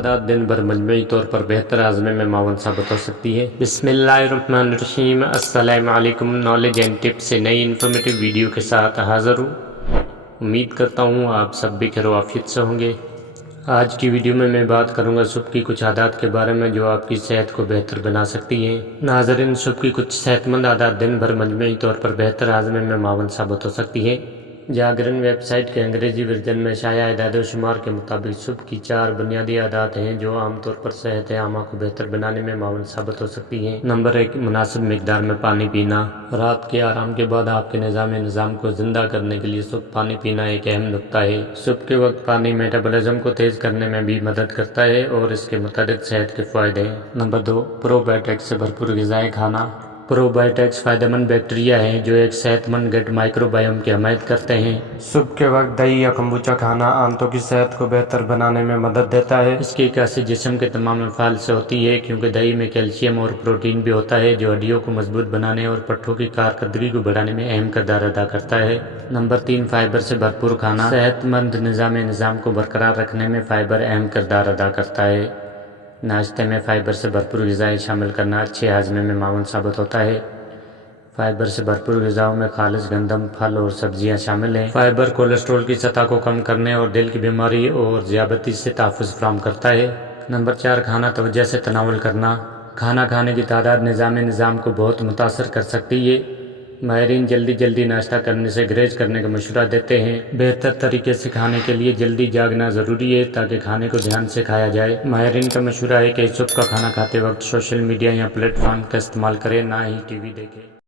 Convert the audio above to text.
عادات دن بھر مجموعی طور پر بہتر ہاضمے میں معاون ثابت ہو سکتی ہے۔ بسم اللہ الرحمن الرحیم۔ السلام علیکم۔ نالج اینڈ ٹپ سے نئی انفارمیٹیو ویڈیو کے ساتھ حاضر ہوں۔ امید کرتا ہوں آپ سب بھی خیر و عافیت سے ہوں گے۔ آج کی ویڈیو میں بات کروں گا صبح کی کچھ عادات کے بارے میں جو آپ کی صحت کو بہتر بنا سکتی ہیں۔ ناظرین، صبح کی کچھ صحت مند عادات دن بھر مجموعی طور پر بہتر ہاضمے میں معاون ثابت ہو سکتی ہے۔ جاگرن ویب سائٹ کے انگریزی ورژن میں شائع اعداد و شمار کے مطابق صبح کی 4 بنیادی عادات ہیں جو عام طور پر صحت عامہ کو بہتر بنانے میں معاون ثابت ہو سکتی ہیں۔ نمبر 1، مناسب مقدار میں پانی پینا۔ رات کے آرام کے بعد آپ کے نظام کو زندہ کرنے کے لیے صبح پانی پینا ایک اہم نکتہ ہے۔ صبح کے وقت پانی میٹابولزم کو تیز کرنے میں بھی مدد کرتا ہے اور اس کے متعدد صحت کے فوائد ہیں۔ نمبر 2، پرو بایوٹکس سے بھرپور غذائیں کھانا۔ پرو بایوٹکس فائدہ مند بیکٹیریا ہیں جو ایک صحت مند گٹ مائکرو بائیوم کی حمایت کرتے ہیں۔ صبح کے وقت دہی یا کمبوچا کھانا آنتوں کی صحت کو بہتر بنانے میں مدد دیتا ہے۔ اس کی عکاسی جسم کے تمام افعال سے ہوتی ہے کیونکہ دہی میں کیلشیم اور پروٹین بھی ہوتا ہے جو ہڈیوں کو مضبوط بنانے اور پٹھوں کی کارکردگی کو بڑھانے میں اہم کردار ادا کرتا ہے۔ نمبر 3، فائبر سے بھرپور کھانا۔ صحت مند نظام کو برقرار رکھنے میں فائبر اہم کردار ادا کرتا ہے۔ ناشتے میں فائبر سے بھرپور غذائیں شامل کرنا اچھے ہاضمے میں معاون ثابت ہوتا ہے۔ فائبر سے بھرپور غذاؤں میں خالص گندم، پھل اور سبزیاں شامل ہیں۔ فائبر کولیسٹرول کی سطح کو کم کرنے اور دل کی بیماری اور ذیابیطس سے تحفظ فراہم کرتا ہے۔ نمبر 4، کھانا توجہ سے تناول کرنا۔ کھانا کھانے کی تعداد نظام کو بہت متاثر کر سکتی ہے۔ ماہرین جلدی ناشتہ کرنے سے گریز کرنے کا مشورہ دیتے ہیں۔ بہتر طریقے سے کھانے کے لیے جلدی جاگنا ضروری ہے تاکہ کھانے کو دھیان سے کھایا جائے۔ ماہرین کا مشورہ ہے کہ صبح کا کھانا کھاتے وقت سوشل میڈیا یا پلیٹ فارم کا استعمال کریں، نہ ہی ٹی وی دیکھیں۔